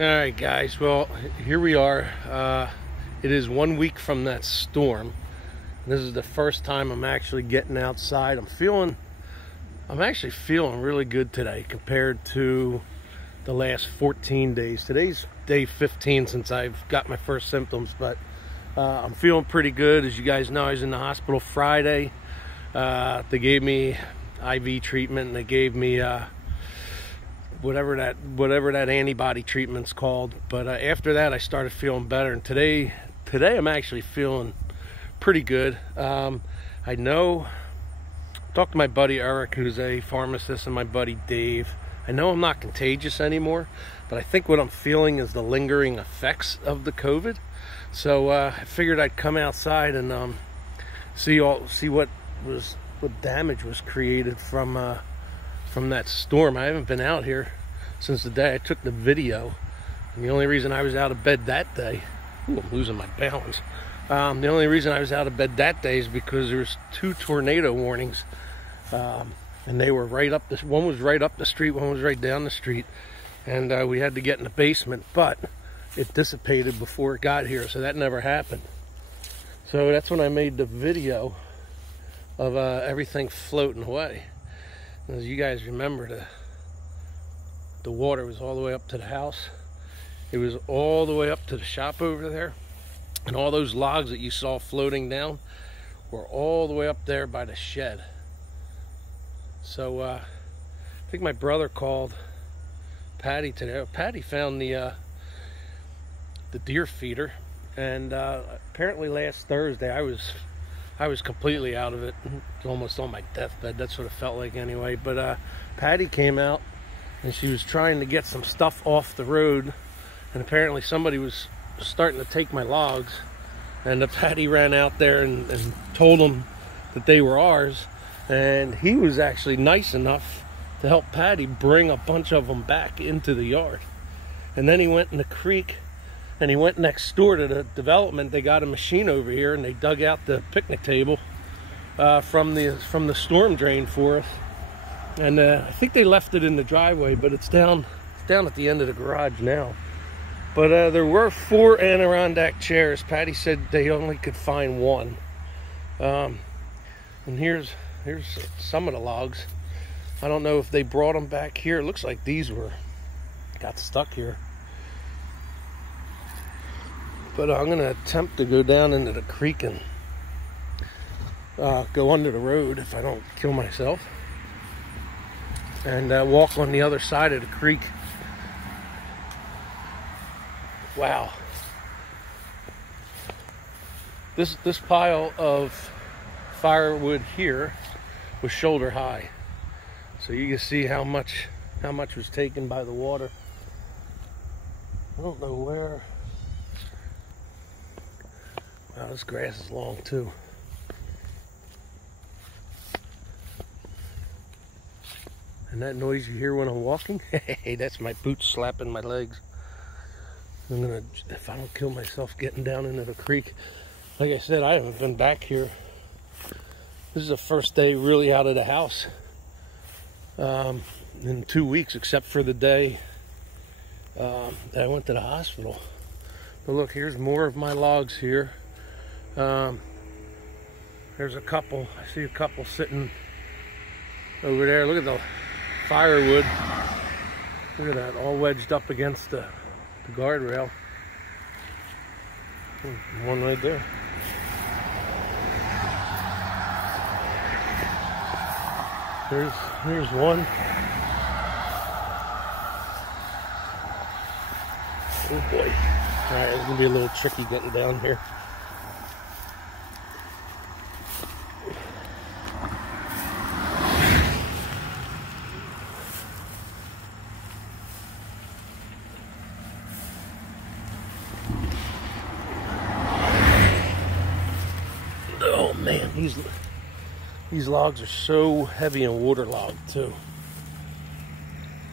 All right, guys. Well, here we are. It is 1 week from that storm. This is the first time I'm actually getting outside. I'm actually feeling really good today compared to the last 14 days. Today's day 15 since I've got my first symptoms, but I'm feeling pretty good. As you guys know, I was in the hospital Friday. They gave me IV treatment, and they gave me whatever that antibody treatment's called. But after that, I started feeling better, and today I'm actually feeling pretty good. I know, talked to my buddy Eric, who's a pharmacist, and my buddy Dave. I know I'm not contagious anymore, but I think what I'm feeling is the lingering effects of the COVID. So I figured I'd come outside and see what damage was created from that storm. I haven't been out here since the day I took the video, and the only reason I was out of bed that day, ooh, I'm losing my balance. The only reason I was out of bed that day is because there was 2 tornado warnings, and they were right up this. One was right up the street, one was right down the street, and we had to get in the basement, but it dissipated before it got here, so that never happened. So that's when I made the video of everything floating away. As you guys remember, the water was all the way up to the house. It was all the way up to the shop over there. And all those logs that you saw floating down were all the way up there by the shed. So I think my brother called Patty today. Patty found the deer feeder. And apparently last Thursday I was completely out of it, almost on my deathbed. That's what it felt like anyway. But Patty came out, and she was trying to get some stuff off the road, and apparently somebody was starting to take my logs, and Patty ran out there and told him that they were ours, and he was actually nice enough to help Patty bring a bunch of them back into the yard. And then he went in the creek, and he went next door to the development. They got a machine over here, and they dug out the picnic table from the storm drain for us. And I think they left it in the driveway, but it's down at the end of the garage now. But there were 4 Adirondack chairs. Patty said they only could find 1. And here's some of the logs. I don't know if they brought them back here. It looks like these got stuck here. But I'm going to attempt to go down into the creek and go under the road if I don't kill myself. And walk on the other side of the creek. Wow. This pile of firewood here was shoulder high. So you can see how much was taken by the water. I don't know where. Wow, this grass is long too. And that noise you hear when I'm walking, hey, that's my boots slapping my legs. I'm gonna, if I don't kill myself getting down into the creek. Like I said, I haven't been back here. This is the first day really out of the house in 2 weeks, except for the day that I went to the hospital. But look, here's more of my logs here. There's a couple. I see a couple sitting over there. Look at the firewood. Look at that, all wedged up against the guardrail. One right there. Here's one. Oh boy. Alright, it's gonna be a little tricky getting down here. Oh man, these logs are so heavy and waterlogged too.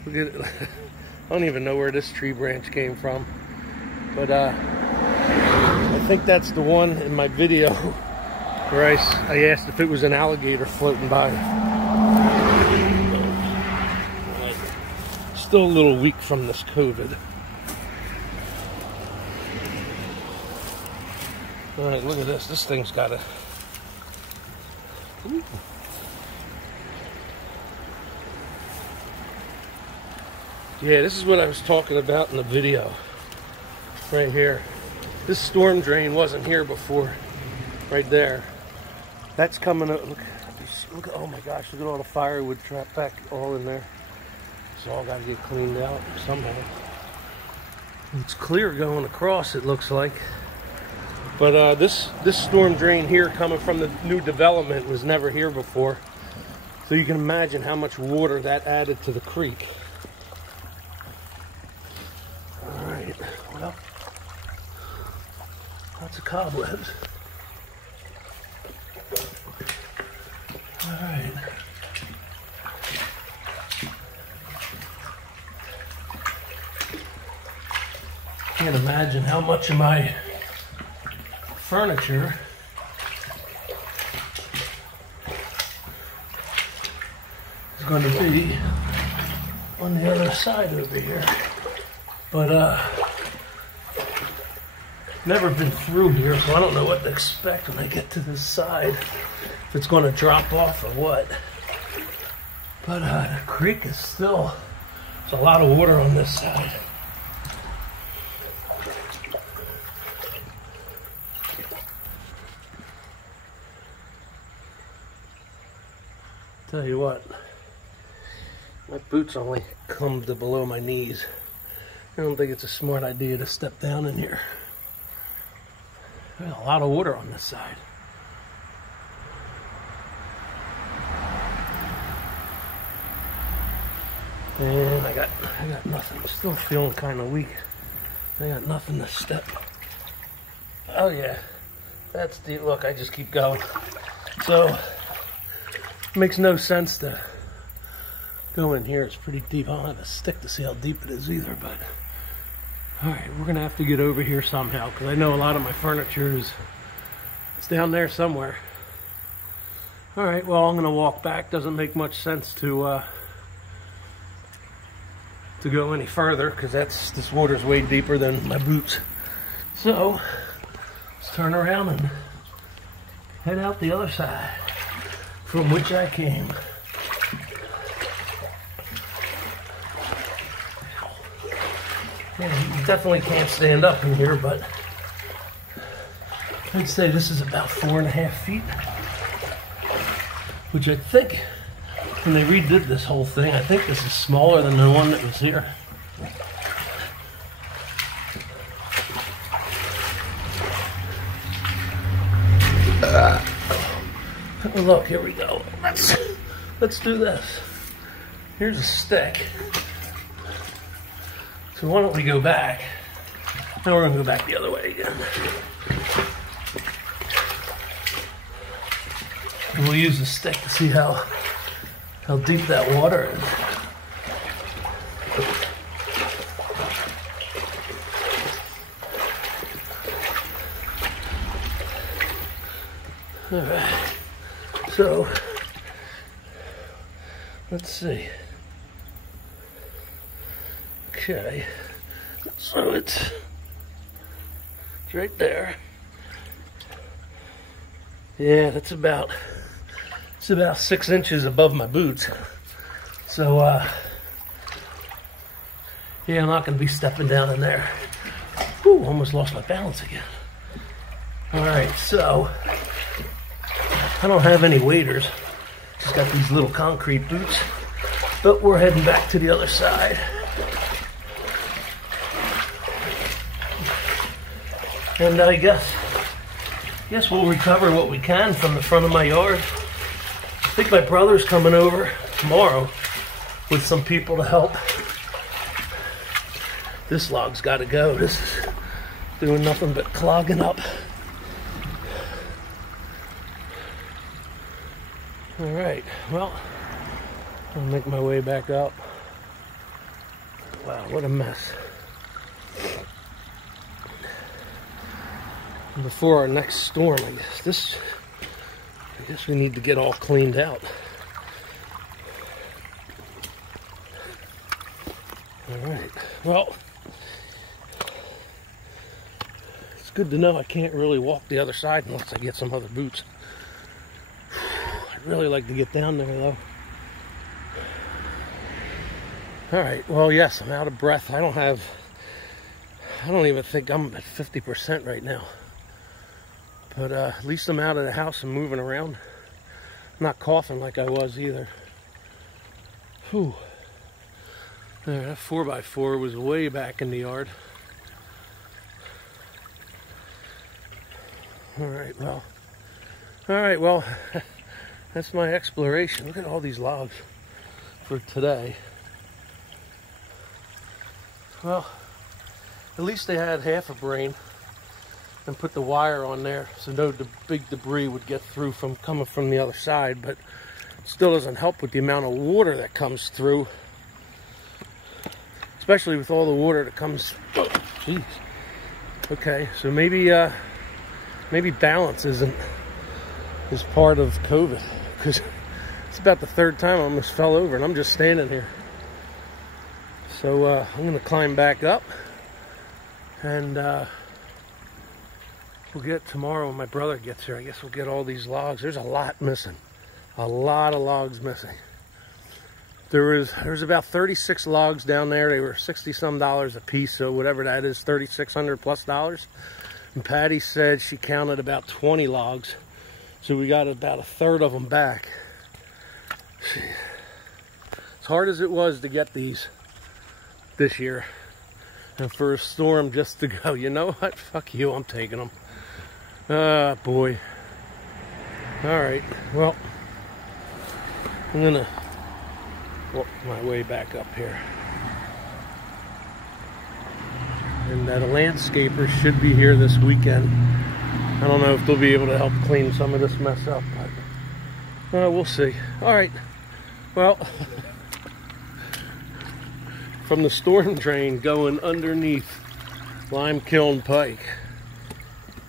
Look at it. I don't even know where this tree branch came from, but I think that's the one in my video where I asked if it was an alligator floating by. Still a little weak from this COVID. All right, look at this. This thing's got a... Ooh. Yeah, this is what I was talking about in the video. Right here. This storm drain wasn't here before. Right there. That's coming up. Look, oh my gosh, look at all the firewood trapped back all in there. It's all got to get cleaned out somehow. It's clear going across, it looks like. But this storm drain here coming from the new development was never here before. So you can imagine how much water that added to the creek. Alright, well, lots of cobwebs. Alright. Can't imagine how much of my furniture is going to be on the other side over here. But never been through here, so I don't know what to expect when I get to this side. If it's going to drop off or what. But the creek is still, there's a lot of water on this side. Tell you what, my boots only come to below my knees. I don't think it's a smart idea to step down in here. There's a lot of water on this side. And I got nothing. I'm still feeling kind of weak. I got nothing to step. Oh yeah, that's deep. Look, I just keep going. So it makes no sense to go in here. It's pretty deep. I don't have a stick to see how deep it is either, but all right, we're gonna have to get over here somehow because I know a lot of my furniture is it's down there somewhere. All right, well, I'm gonna walk back. Doesn't make much sense to go any further because this water's way deeper than my boots. So let's turn around and head out the other side from which I came. Yeah, you definitely can't stand up in here, but I'd say this is about 4.5 feet, which I think when they redid this whole thing, I think this is smaller than the one that was here. Oh, look, here we go. Let's do this. Here's a stick. So why don't we go back? Now we're gonna go back the other way again. And we'll use the stick to see how deep that water is. All right, so let's see. Okay, so it's right there. Yeah, it's about 6 inches above my boots. So yeah, I'm not gonna be stepping down in there. Ooh, almost lost my balance again. All right, so I don't have any waders. Just got these little concrete boots, but we're heading back to the other side. And I guess we'll recover what we can from the front of my yard. I think my brother's coming over tomorrow with some people to help. This log's got to go. This is doing nothing but clogging up. All right, well, I'll make my way back up. Wow, what a mess. Before our next storm, I guess we need to get all cleaned out. All right, well, it's good to know I can't really walk the other side unless I get some other boots. I'd really like to get down there though. All right, well, yes, I'm out of breath. I don't even think I'm at 50% right now. But at least I'm out of the house and moving around. I'm not coughing like I was either. Whew. There, that 4x4 was way back in the yard. All right, well, that's my exploration. Look at all these logs for today. Well, at least they had half a brain and put the wire on there so no big debris would get through from coming from the other side, but it still doesn't help with the amount of water that comes through, especially with all the water that comes. Oh, jeez. Okay, so maybe balance is part of COVID, because it's about the third time I almost fell over and I'm just standing here. So I'm going to climb back up, and we'll get tomorrow when my brother gets here. I guess we'll get all these logs. There's a lot missing. A lot of logs missing. There's about 36 logs down there. They were $60-some a piece, so whatever that is, $3,600+. And Patty said she counted about 20 logs. So we got about a third of them back. As hard as it was to get these this year, and for a storm just to go, you know what? Fuck you, I'm taking them. Ah, boy. Alright, well, I'm gonna walk my way back up here. And that landscaper should be here this weekend. I don't know if they'll be able to help clean some of this mess up, but we'll see. Alright, well, from the storm drain going underneath Lime Kiln Pike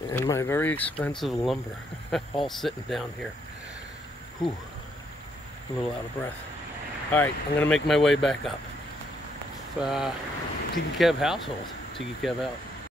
and my very expensive lumber all sitting down here. Whew, a little out of breath. All right, I'm gonna make my way back up. Tiki Kev household. Tiki Kev out.